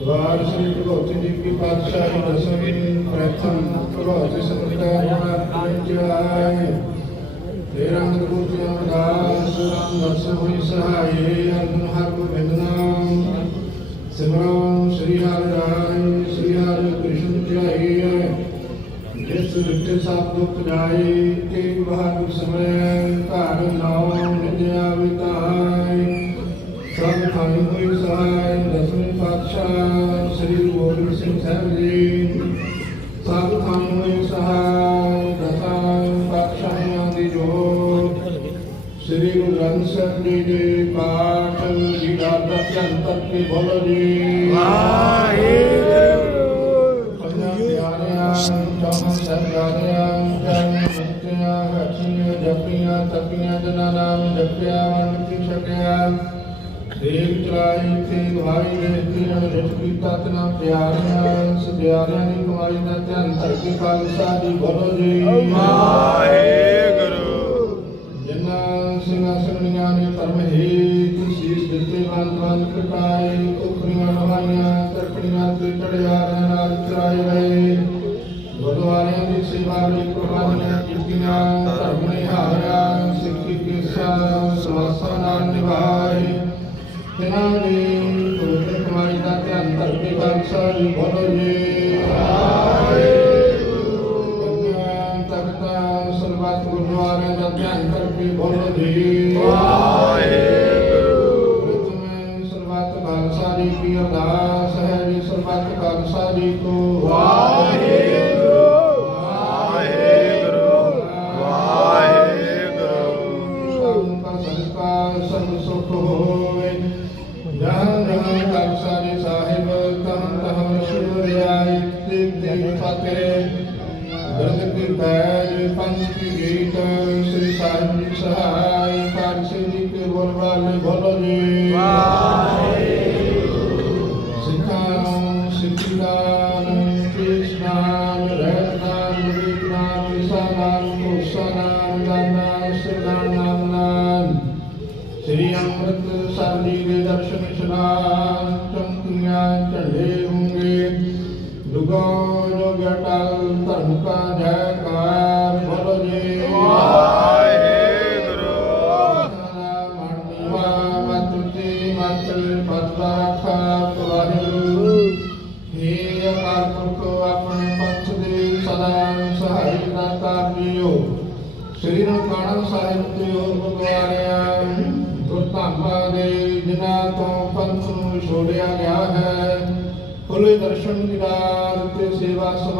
ਵਾਰ ਸ੍ਰੀ ਭਗਵਤੀ ਜੀ ਕੀ ਪਾਤਸ਼ਾਹੀ ਦਸਵੀਂ ਪ੍ਰਥਮ ਭਗਵਤੀ ਸੰਗਤਾਂ ਨਾਮ ਜਾਏ ਤੇਰਾ ਮਦਗੁਰੂ ਅਮਰਦਾਸ ਰਾਮ ਦਰਸ ਹੋਈ ਸਹਾਏ ਅਰਜੁਨ ਹਰ ਗੋਬਿੰਦ ਨਾਮ ਸਿਮਰਨ ਸ੍ਰੀ ਹਰਿ ਰਾਏ, ਸ੍ਰੀ ਹਰਿ ਕ੍ਰਿਸ਼ਨ ਧਿਆਈ ਜਿਸ ਰਿਤੇ ਸਭ ਦੁਖ ਜਾਏ ਕੇ ਬਹਾਦਰ ਸਮਰੇ, ਘਰ ਨਾਉ ਨਿਤਿਆ ਵਿਤਾਈ ਸਭ ਥਾਈ ਹੋਈ ਸਹਾਇ, ਦਸਵੇਂ ਪਾਤਸ਼ਾਹ, ਸ੍ਰੀ ਗੁਰੂ ਗੋਬਿੰਦ ਸਿੰਘ ਸਾਹਿਬ ਜੀ। ਸਭ ਥਾਈ ਹੋਈ ਸਹਾਇ ਸ੍ਰੀ ਗੁਰੂ ਗ੍ਰੰਥ ਸਾਹਿਬ ਜੀ ਦੇ ਪਾਠ ਜੀ ਦਾ ਦਰਸ਼ਨ ਕਰਕੇ ਬੋਲੋ ਜੀ। ਪੰਜਾਂ ਪਿਆਰਿਆਂ ਚੌਹਾਂ ਸਾਹਿਬਾਨਿਆਂ ਜਨ ਮੁਕਤਿਆਂ ਹੱਥੀਆਂ ਜਪੀਆਂ ਤਪੀਆਂ ਜਨਾਂ ਨਾਮ ਜਪਿਆ ਵੰਡ ਕੀ ਛਕਿਆ। ਦੇਖ ਚਲਾਈ ਤੇ ਦੁਹਾਈ ਦੇ ਤੀਨ ਰਿਤ ਕੀਤਾ ਤਨਾ ਪਿਆਰਿਆਂ ਸਦਿਆਰਿਆਂ ਦੀ ਕਮਾਈ ਦਾ ਧਿਆਨ ਧਰ ਕੇ ਖਾਲਸਾ ਜੀ ਬੋਲੋ ਜੀ। ਜਿਨ੍ਹਾਂ ਸੁਣੀਆਂ ਨੇ ਧਰਮ ਹੇਤ। ਸੀਸ ਦਿੱਤੇ ਬੰਦ ਬੰਦ ਕਟਾਏ ਉਪਰੀਆਂ ਨਵਾਈਆਂ ਤਰਕੜੀਆਂ ਤੇ ਚੜਿਆ ਨਾਲ ਚਰਾਏ ਗਏ ਗੁਰਦੁਆਰਿਆਂ ਦੀ ਸੇਵਾ ਲਈ ਕੁਰਬਾਨੀਆਂ ਕੀਤੀਆਂ, ਧਰਮ ਨੇ ਹਾਰਿਆ, ਸਿੱਖੀ ਕਿਰਸਾ ਸਵਾਸਾਂ ਨਾਲ ਨਿਭਾਏ। ਤਿਨਾਂ ਦੀ ਪਵਿੱਤਰ ਕਮਾਈ ਦਾ ਧਿਆਨ ਧਰ ਕੇ ਜੀ ਬੋਲੋ ਜੀ ਕੰਨਿਆ ਤਖਤਾਂ ਸਰਬੱਤ ਗੁਰਦੁਆਰਿਆਂ ਦਾ ਧਿਆਨ ਕਰਕੇ ਬੋਲੋ ਜੀ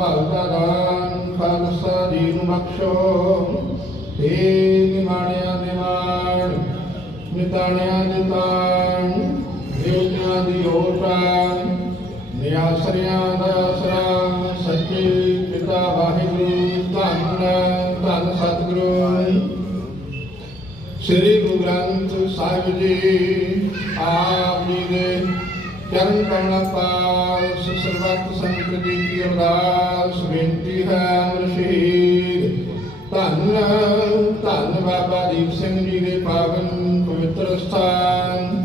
ਸੇਵਾ ਖਾਲਸਾ ਜੀ ਨੂੰ ਬਖਸ਼ੋ। ਏ ਨਿਮਾਣਿਆਂ ਦੇ ਮਾਣ, ਨਿਤਾਣਿਆਂ ਦੇਵਤਿਆਂ ਦੀ ਓਟਾਨ ਨਿਆਸਰਿਆਂ ਦਾ ਆਸਰਾ ਸੱਚੇ ਪਿਤਾ ਵਾਹਿਗੁਰੂ, ਧੰਨ ਧੰਨ ਸਤਿਗੁਰੂ। ਸ੍ਰੀ ਗੁਰੂ ਗ੍ਰੰਥ ਸਾਹਿਬ ਜੀ, ਆਪ ਚਰਨ ਕਮਲ ਪਾਸ ਸਰਬੱਤ ਸੰਗਤ ਜੀ ਕੀ ਅਰਦਾਸ, ਬੇਨਤੀ ਹੈ ਅਮਰ ਸ਼ਹੀਦ। ਧੰਨ ਧੰਨ ਬਾਬਾ ਦੀਪ ਸਿੰਘ ਜੀ ਦੇ ਪਾਵਨ ਪਵਿੱਤਰ ਸਥਾਨ।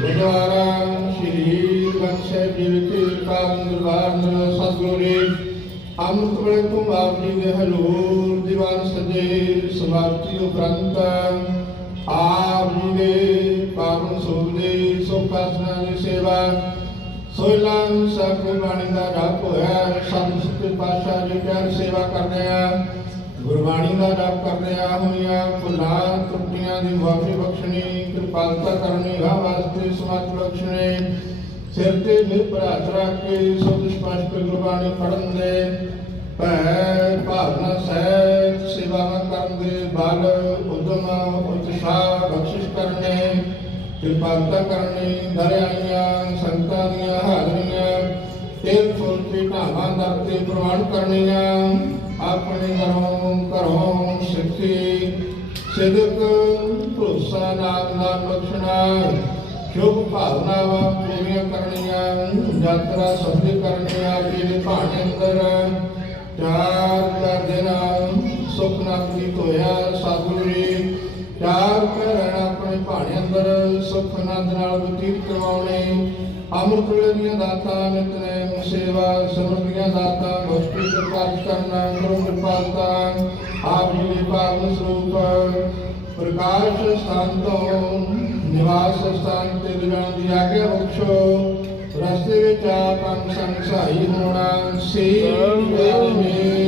ਗੁਰਦੁਆਰਾ ਸ਼੍ਰੀ ਬੰਸੇ ਜੀ ਵਿਖੇ ਪਾਵਨ ਦਰਬਾਰ ਨੂੰ ਸਤਿਗੁਰੂ ਜੀ, ਅੰਮ੍ਰਿਤ ਵੇਲੇ ਤੋਂ ਆਪ ਜੀ ਦੇ ਹਜ਼ੂਰ ਦੀਵਾਨ ਸਜੇ ਸਮਾਪਤੀ ਉਪਰੰਤ ਆਪ ਜੀ ਦੇ ਪਾਵਨ ਸਰੂਪ ਦੇ ਸੁਖਾਸਨਾਂ ਦੀ ਸੇਵਾ ਸੋਇਲਾਂ ਸਭ ਬਾਣੀ ਦਾ ਰਾਪ ਹੋਇਆ, ਸੰਤ ਸੱਚੇ ਪਾਤਸ਼ਾਹ ਜੀ ਪਿਆਰ ਸੇਵਾ ਕਰਦੇ ਆ। ਗੁਰਬਾਣੀ ਦਾ ਜਾਪ ਕਰਦੇ ਆ, ਹੋਈਆਂ ਭੁੱਲਾਂ ਤਰੁੱਟੀਆਂ ਦੀ ਮਾਫੀ ਬਖਸ਼ਣੀ ਕਿਰਪਾਲਤਾ ਕਰਨੀ ਵਾ ਵਾਸਤੇ ਸਮਤ ਬਖਸ਼ਣੀ। ਸਿਰ ਤੇ ਮਿਰ ਰੱਖ ਕੇ ਸੁਧ ਸਪਸ਼ਟ ਗੁਰਬਾਣੀ ਪੜਨ ਦੇ, ਭੈ ਭਾਵਨਾ ਸਹਿਤ ਸੇਵਾਵਾਂ ਕਰਨ ਦੇ, ਬਲ, ਉਦਮ ਕਿਰਪਾਲਤਾ ਕਰਨੀ ਦਰਿਆਈਆਂ ਸੰਤਾਂ ਦੀਆਂ ਹਾਜ਼ਰੀਆਂ ਤੇਲ ਫੁੱਲ ਤੇ ਦਰ ਤੇ ਪ੍ਰਵਾਨ ਕਰਨੀਆਂ। ਆਪਣੇ ਘਰੋਂ ਘਰੋਂ ਸਿੱਖੀ, ਸਿਦਕ ਭੁ ਨਾਮ ਨਾਮ ਬਖਸ਼ਣਾ, ਸ਼ੁਭ ਭਾਵਨਾਵਾਂ ਪੂਰੀਆਂ ਕਰਨੀਆਂ, ਯਾਤਰਾ ਸਫਲ ਕਰਨੀਆਂ ਜਿਹੜੇ ਭਾਣੇ ਅੰਦਰ। ਚਾਰ ਚਾਰ ਦੇਣਾ ਸੁਖ ਨਾਲ ਪ੍ਰੀਤ ਹੋਇਆ, ਸਤਿਗੁਰੂ ਜੀ ਚਾਰ ਕਰਨ ਆਪਣੇ ਭਾਣੇ ਅੰਦਰ ਸੁਖ ਆਨੰਦ ਨਾਲ ਬਤੀਤ ਕਰਵਾਉਣੇ, ਅੰਮ੍ਰਿਤ ਵੇਲੇ ਦੀਆਂ ਦਾਤਾਂ ਨਿਤਨੇਮ ਸੇਵਾ ਸਮਰਦੀਆਂ ਦਾਤਾਂ ਮੁਸ਼ਕਿਲ ਪ੍ਰਕਾਸ਼ ਕਰਨਾ ਗੁਰੂ ਕਿਰਪਾਲਤਾ ਆਪ ਜੀ ਦੇ ਪਾਵਨ ਸਰੂਪ, ਪ੍ਰਕਾਸ਼ ਸਥਾਨ ਤੋਂ ਨਿਵਾਸ ਸਥਾਨ ਤੇ ਲਿਜਾਣ ਦੀ ਆਗਿਆ ਬਖਸ਼ੋ। ਰਸਤੇ ਵਿੱਚ ਆਪ ਅੰਗ ਸੰਗ ਸਹਾਈ ਹੋਣਾ ਸੇ ਮੇਲ